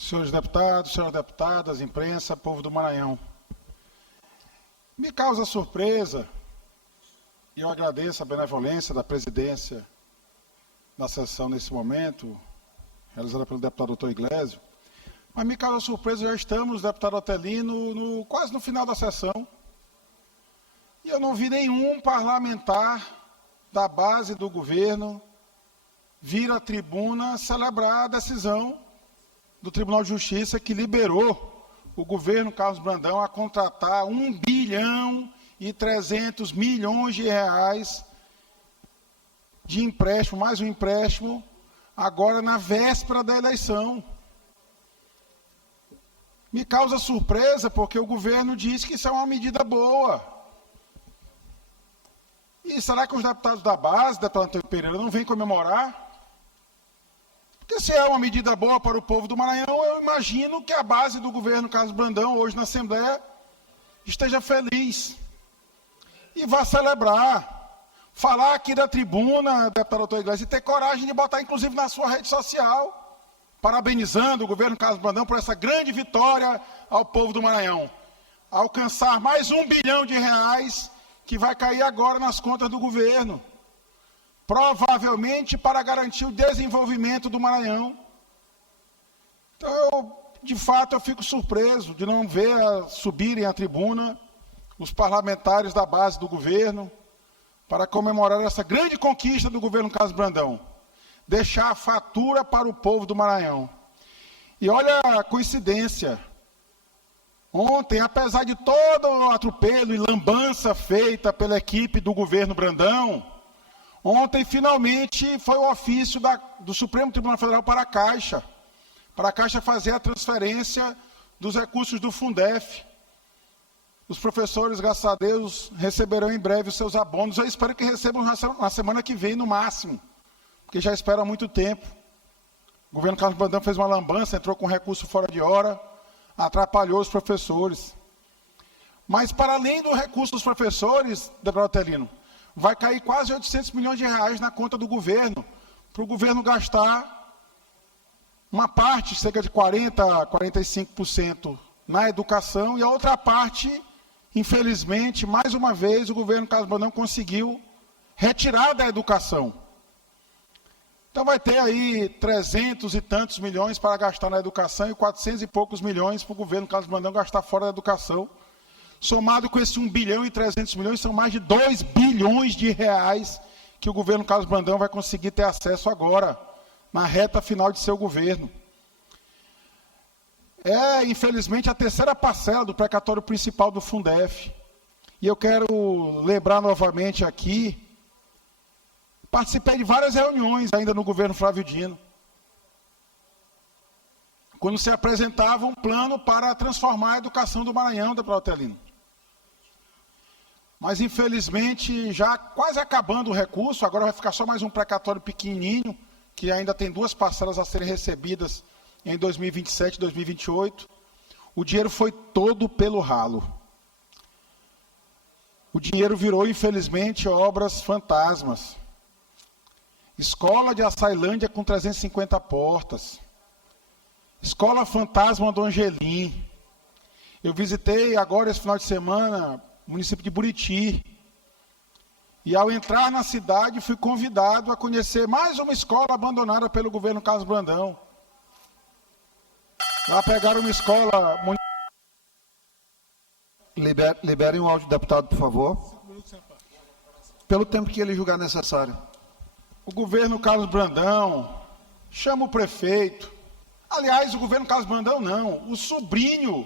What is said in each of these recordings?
Senhores deputados, senhoras deputadas, imprensa, povo do Maranhão. Me causa surpresa, e eu agradeço a benevolência da presidência da sessão nesse momento, realizada pelo deputado doutor Iglesio, mas me causa surpresa, já estamos, deputado Otelino, quase no final da sessão, e eu não vi nenhum parlamentar da base do governo vir à tribuna celebrar a decisão do Tribunal de Justiça que liberou o governo Carlos Brandão a contratar 1 bilhão e 300 milhões de reais de empréstimo, mais um empréstimo, agora na véspera da eleição. Me causa surpresa porque o governo diz que isso é uma medida boa. E será que os deputados da base, deputado Antônio Pereira, não vêm comemorar? Porque se é uma medida boa para o povo do Maranhão, eu imagino que a base do governo Carlos Brandão, hoje na Assembleia, esteja feliz. E vá celebrar. Falar aqui da tribuna, deputado doutor Iglesias, e ter coragem de botar, inclusive, na sua rede social, parabenizando o governo Carlos Brandão por essa grande vitória ao povo do Maranhão. Alcançar mais 1 bilhão de reais que vai cair agora nas contas do governo, provavelmente para garantir o desenvolvimento do Maranhão. Então, de fato, eu fico surpreso de não ver subirem à tribuna os parlamentares da base do governo para comemorar essa grande conquista do governo Carlos Brandão, deixar a fatura para o povo do Maranhão. E olha a coincidência, ontem, apesar de todo o atropelo e lambança feita pela equipe do governo Brandão, ontem, finalmente, foi o ofício do Supremo Tribunal Federal para a Caixa fazer a transferência dos recursos do Fundef. Os professores, graças a Deus, receberão em breve os seus abonos. Eu espero que recebam na semana que vem, no máximo, porque já esperam há muito tempo. O governo Carlos Brandão fez uma lambança, entrou com recurso fora de hora, atrapalhou os professores. Mas, para além do recurso dos professores, deputado Otelino, vai cair quase 800 milhões de reais na conta do governo, para o governo gastar uma parte, cerca de 40% a 45% na educação, e a outra parte, infelizmente, mais uma vez, o governo Carlos Brandão conseguiu retirar da educação. Então vai ter aí 300 e tantos milhões para gastar na educação e 400 e poucos milhões para o governo Carlos Brandão gastar fora da educação. Somado com esse 1 bilhão e 300 milhões, são mais de 2 bilhões de reais que o governo Carlos Brandão vai conseguir ter acesso agora, na reta final de seu governo. É, infelizmente, a terceira parcela do precatório principal do Fundef. E eu quero lembrar novamente aqui, participei de várias reuniões ainda no governo Flávio Dino, quando se apresentava um plano para transformar a educação do Maranhão, deputado Otelino. Mas, infelizmente, já quase acabando o recurso, agora vai ficar só mais um precatório pequenininho, que ainda tem 2 parcelas a serem recebidas em 2027 e 2028. O dinheiro foi todo pelo ralo. O dinheiro virou, infelizmente, obras fantasmas. Escola de Açailândia com 350 portas. Escola Fantasma do Angelim. Eu visitei agora esse final de semana o município de Buriti. E ao entrar na cidade fui convidado a conhecer mais uma escola abandonada pelo governo Carlos Brandão. Lá pegaram uma escola... Liberem o áudio do deputado, por favor. Pelo tempo que ele julgar necessário. O governo Carlos Brandão chama o prefeito. Aliás, o governo Carlos Brandão não. O sobrinho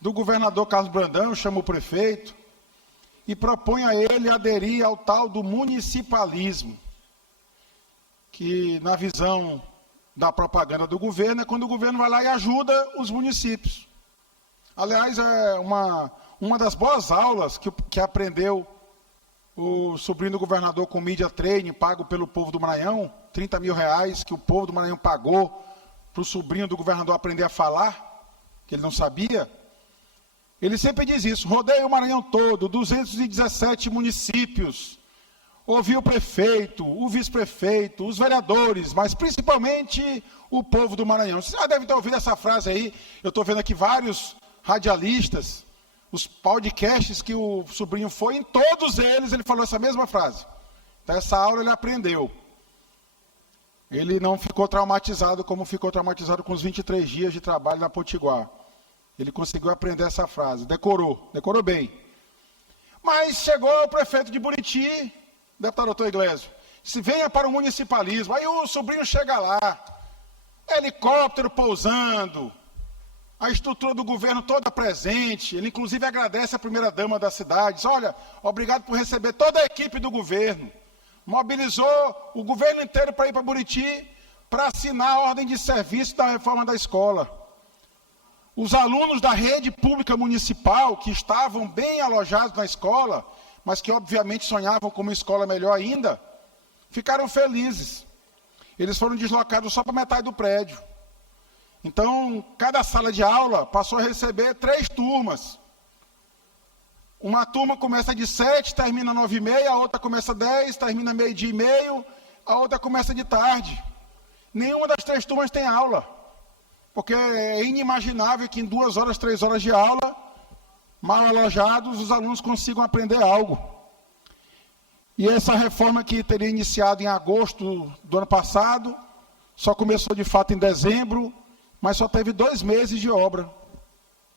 do governador Carlos Brandão chama o prefeito e propõe a ele aderir ao tal do municipalismo, que na visão da propaganda do governo é quando o governo vai lá e ajuda os municípios. Aliás, é uma das boas aulas que aprendeu o sobrinho do governador com Media Training, pago pelo povo do Maranhão, 30 mil reais que o povo do Maranhão pagou para o sobrinho do governador aprender a falar, que ele não sabia. Ele sempre diz isso: rodei o Maranhão todo, 217 municípios, ouvi o prefeito, o vice-prefeito, os vereadores, mas principalmente o povo do Maranhão. Você já deve ter ouvido essa frase aí. Eu estou vendo aqui vários radialistas, os podcasts que o sobrinho foi, em todos eles ele falou essa mesma frase. Então, essa aula ele aprendeu. Ele não ficou traumatizado como ficou traumatizado com os 23 dias de trabalho na Potiguar. Ele conseguiu aprender essa frase, decorou bem. Mas chegou o prefeito de Buriti, deputado doutor Iglesias, se venha para o municipalismo. Aí o sobrinho chega lá, helicóptero pousando, a estrutura do governo toda presente. Ele inclusive agradece a primeira-dama da cidade, diz, olha, obrigado por receber toda a equipe do governo. Mobilizou o governo inteiro para ir para Buriti para assinar a ordem de serviço da reforma da escola. Os alunos da rede pública municipal, que estavam bem alojados na escola, mas que obviamente sonhavam com uma escola melhor ainda, ficaram felizes. Eles foram deslocados só para metade do prédio. Então, cada sala de aula passou a receber 3 turmas. Uma turma começa de 7, termina 9h30, a outra começa 10, termina 12h30, a outra começa de tarde. Nenhuma das 3 turmas tem aula, porque é inimaginável que em 2 horas, 3 horas de aula, mal alojados, os alunos consigam aprender algo. E essa reforma que teria iniciado em agosto do ano passado, só começou de fato em dezembro, mas só teve 2 meses de obra.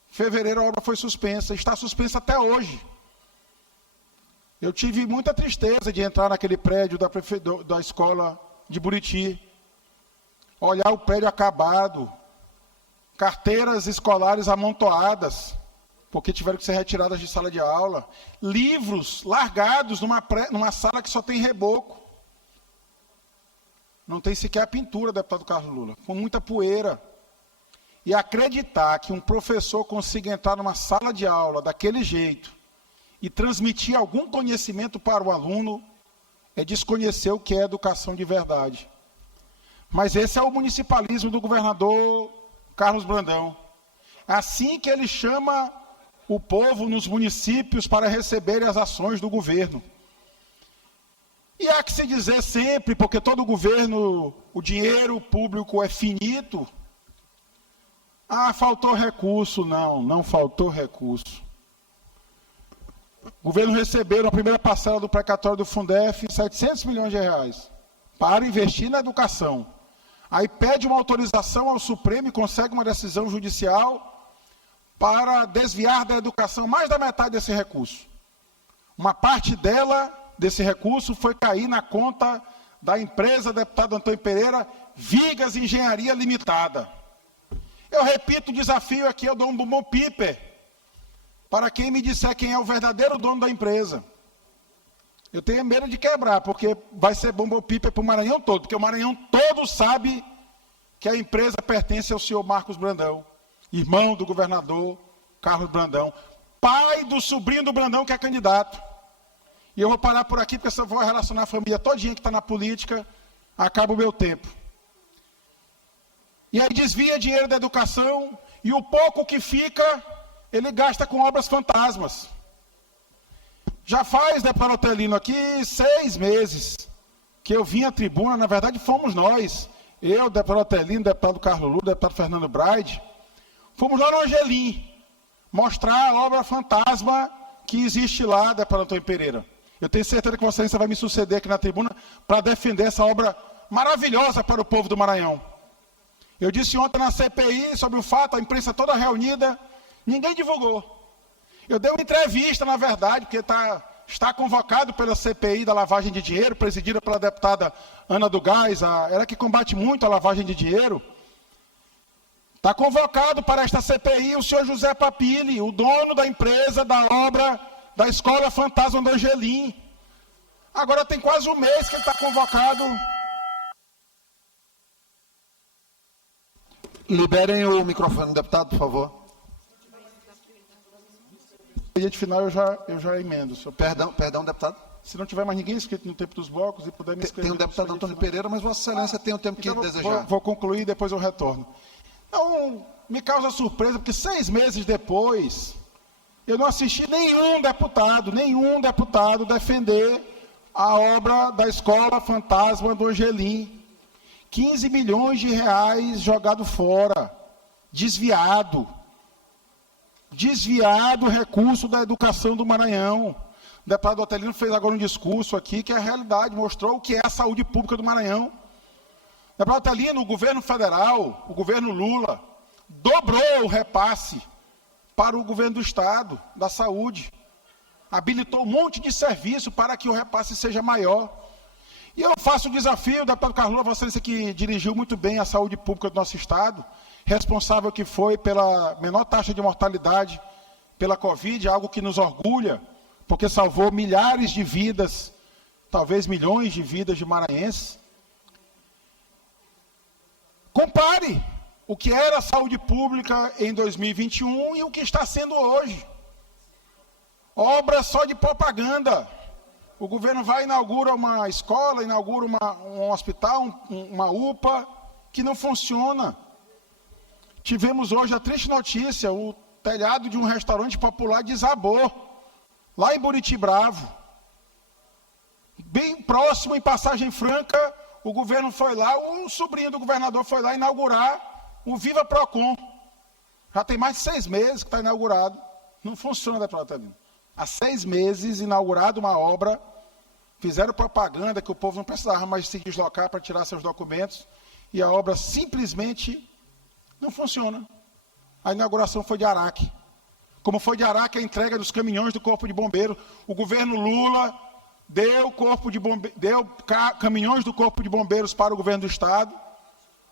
Fevereiro a obra foi suspensa, está suspensa até hoje. Eu tive muita tristeza de entrar naquele prédio da escola de Buriti, olhar o prédio acabado, carteiras escolares amontoadas, porque tiveram que ser retiradas de sala de aula, livros largados numa sala que só tem reboco. Não tem sequer a pintura, deputado Carlos Lula, com muita poeira. E acreditar que um professor consiga entrar numa sala de aula daquele jeito e transmitir algum conhecimento para o aluno é desconhecer o que é educação de verdade. Mas esse é o municipalismo do governador Carlos Brandão. Assim que ele chama o povo nos municípios para receberem as ações do governo. E há que se dizer sempre, porque todo governo, o dinheiro público é finito. Ah, faltou recurso. Não faltou recurso. O governo recebeu na primeira parcela do precatório do Fundef 700 milhões de reais para investir na educação. Aí pede uma autorização ao Supremo e consegue uma decisão judicial para desviar da educação mais da metade desse recurso. Uma parte desse recurso foi cair na conta da empresa, deputado Antônio Pereira, Vigas Engenharia Limitada. Eu repito o desafio aqui, eu dou um bumbum piper para quem me disser quem é o verdadeiro dono da empresa. Eu tenho medo de quebrar, porque vai ser bumbum piper para o Maranhão todo, porque o Maranhão todo sabe que a empresa pertence ao senhor Marcos Brandão, irmão do governador Carlos Brandão, pai do sobrinho do Brandão que é candidato. E eu vou parar por aqui, porque se eu vou relacionar a família todinha que está na política, acaba o meu tempo. E aí desvia dinheiro da educação, e o pouco que fica, ele gasta com obras fantasmas. Já faz, deputado Otelino, aqui 6 meses que eu vim à tribuna, na verdade fomos nós, eu, deputado Otelino, deputado Carlos Lula, deputado Fernando Braide, fomos lá no Angelim, mostrar a obra fantasma que existe lá, deputado Antônio Pereira. Eu tenho certeza que Vossa Excelência vai me suceder aqui na tribuna para defender essa obra maravilhosa para o povo do Maranhão. Eu disse ontem na CPI sobre o fato, a imprensa toda reunida, ninguém divulgou. Eu dei uma entrevista, na verdade, porque está convocado pela CPI da lavagem de dinheiro, presidida pela deputada Ana do Gás, ela que combate muito a lavagem de dinheiro. Está convocado para esta CPI o senhor José Papilli, o dono da empresa, da obra, da Escola Fantasma do Angelim. Agora tem quase 1 mês que ele está convocado. Liberem o microfone, deputado, por favor. De final eu já emendo. Perdão, deputado. Se não tiver mais ninguém inscrito no tempo dos blocos e puder me inscrever. Tem o deputado Antônio Pereira, mas Vossa Excelência tem o tempo que desejar. Vou concluir e depois eu retorno. Então, me causa surpresa, porque 6 meses depois, eu não assisti nenhum deputado defender a obra da Escola Fantasma do Angelim. 15 milhões de reais jogado fora, desviado o recurso da educação do Maranhão. O deputado Otelino fez agora um discurso aqui que é a realidade, mostrou o que é a saúde pública do Maranhão. O deputado Otelino, o governo federal, o governo Lula, dobrou o repasse para o governo do Estado, da saúde. Habilitou um monte de serviço para que o repasse seja maior. E eu faço o desafio, o deputado Carlos Lula, Vossa Excelência, que dirigiu muito bem a saúde pública do nosso Estado, responsável que foi pela menor taxa de mortalidade pela Covid, algo que nos orgulha, porque salvou milhares de vidas, talvez milhões de vidas de maranhenses. Compare o que era a saúde pública em 2021 e o que está sendo hoje. Obra só de propaganda. O governo vai e inaugura uma escola, inaugura um hospital, uma UPA, que não funciona. Tivemos hoje a triste notícia, o telhado de um restaurante popular desabou, lá em Buriti Bravo. Bem próximo, em Passagem Franca, o governo foi lá, um sobrinho do governador foi lá inaugurar o Viva Procon. Já tem mais de 6 meses que está inaugurado. Não funciona, deputado Otelino. Há 6 meses, inaugurada uma obra, fizeram propaganda que o povo não precisava mais se deslocar para tirar seus documentos, e a obra simplesmente não funciona. A inauguração foi de Araque. Como foi de Araque a entrega dos caminhões do Corpo de Bombeiro, o governo Lula deu caminhões do Corpo de Bombeiros para o governo do Estado.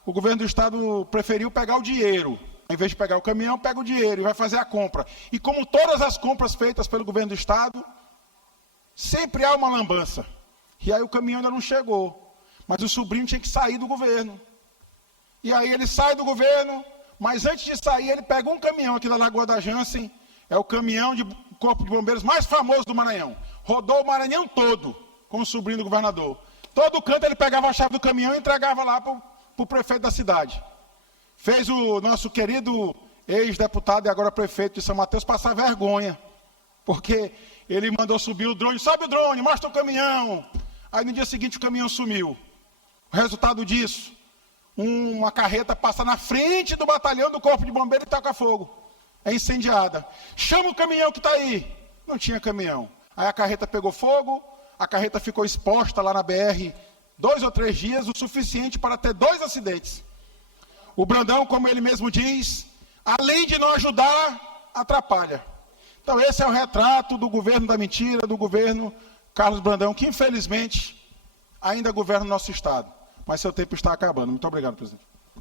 O governo do Estado preferiu pegar o dinheiro. Em vez de pegar o caminhão, pega o dinheiro e vai fazer a compra. E como todas as compras feitas pelo governo do Estado, sempre há uma lambança. E aí o caminhão ainda não chegou. Mas o sobrinho tinha que sair do governo. E aí ele sai do governo, mas antes de sair ele pega um caminhão aqui da Lagoa da Jansen, é o caminhão de Corpo de Bombeiros mais famoso do Maranhão. Rodou o Maranhão todo com o sobrinho do governador. Todo canto ele pegava a chave do caminhão e entregava lá para o prefeito da cidade. Fez o nosso querido ex-deputado e agora prefeito de São Mateus passar vergonha, porque ele mandou subir o drone, sobe o drone, mostra o caminhão. Aí no dia seguinte o caminhão sumiu. O resultado disso, uma carreta passa na frente do batalhão do Corpo de Bombeiro e toca fogo. É incendiada. Chama o caminhão que está aí. Não tinha caminhão. Aí a carreta pegou fogo, a carreta ficou exposta lá na BR 2 ou 3 dias, o suficiente para ter 2 acidentes. O Brandão, como ele mesmo diz, além de não ajudar, atrapalha. Então esse é o retrato do governo da mentira, do governo Carlos Brandão, que infelizmente ainda governa o nosso Estado. Mas seu tempo está acabando. Muito obrigado, presidente.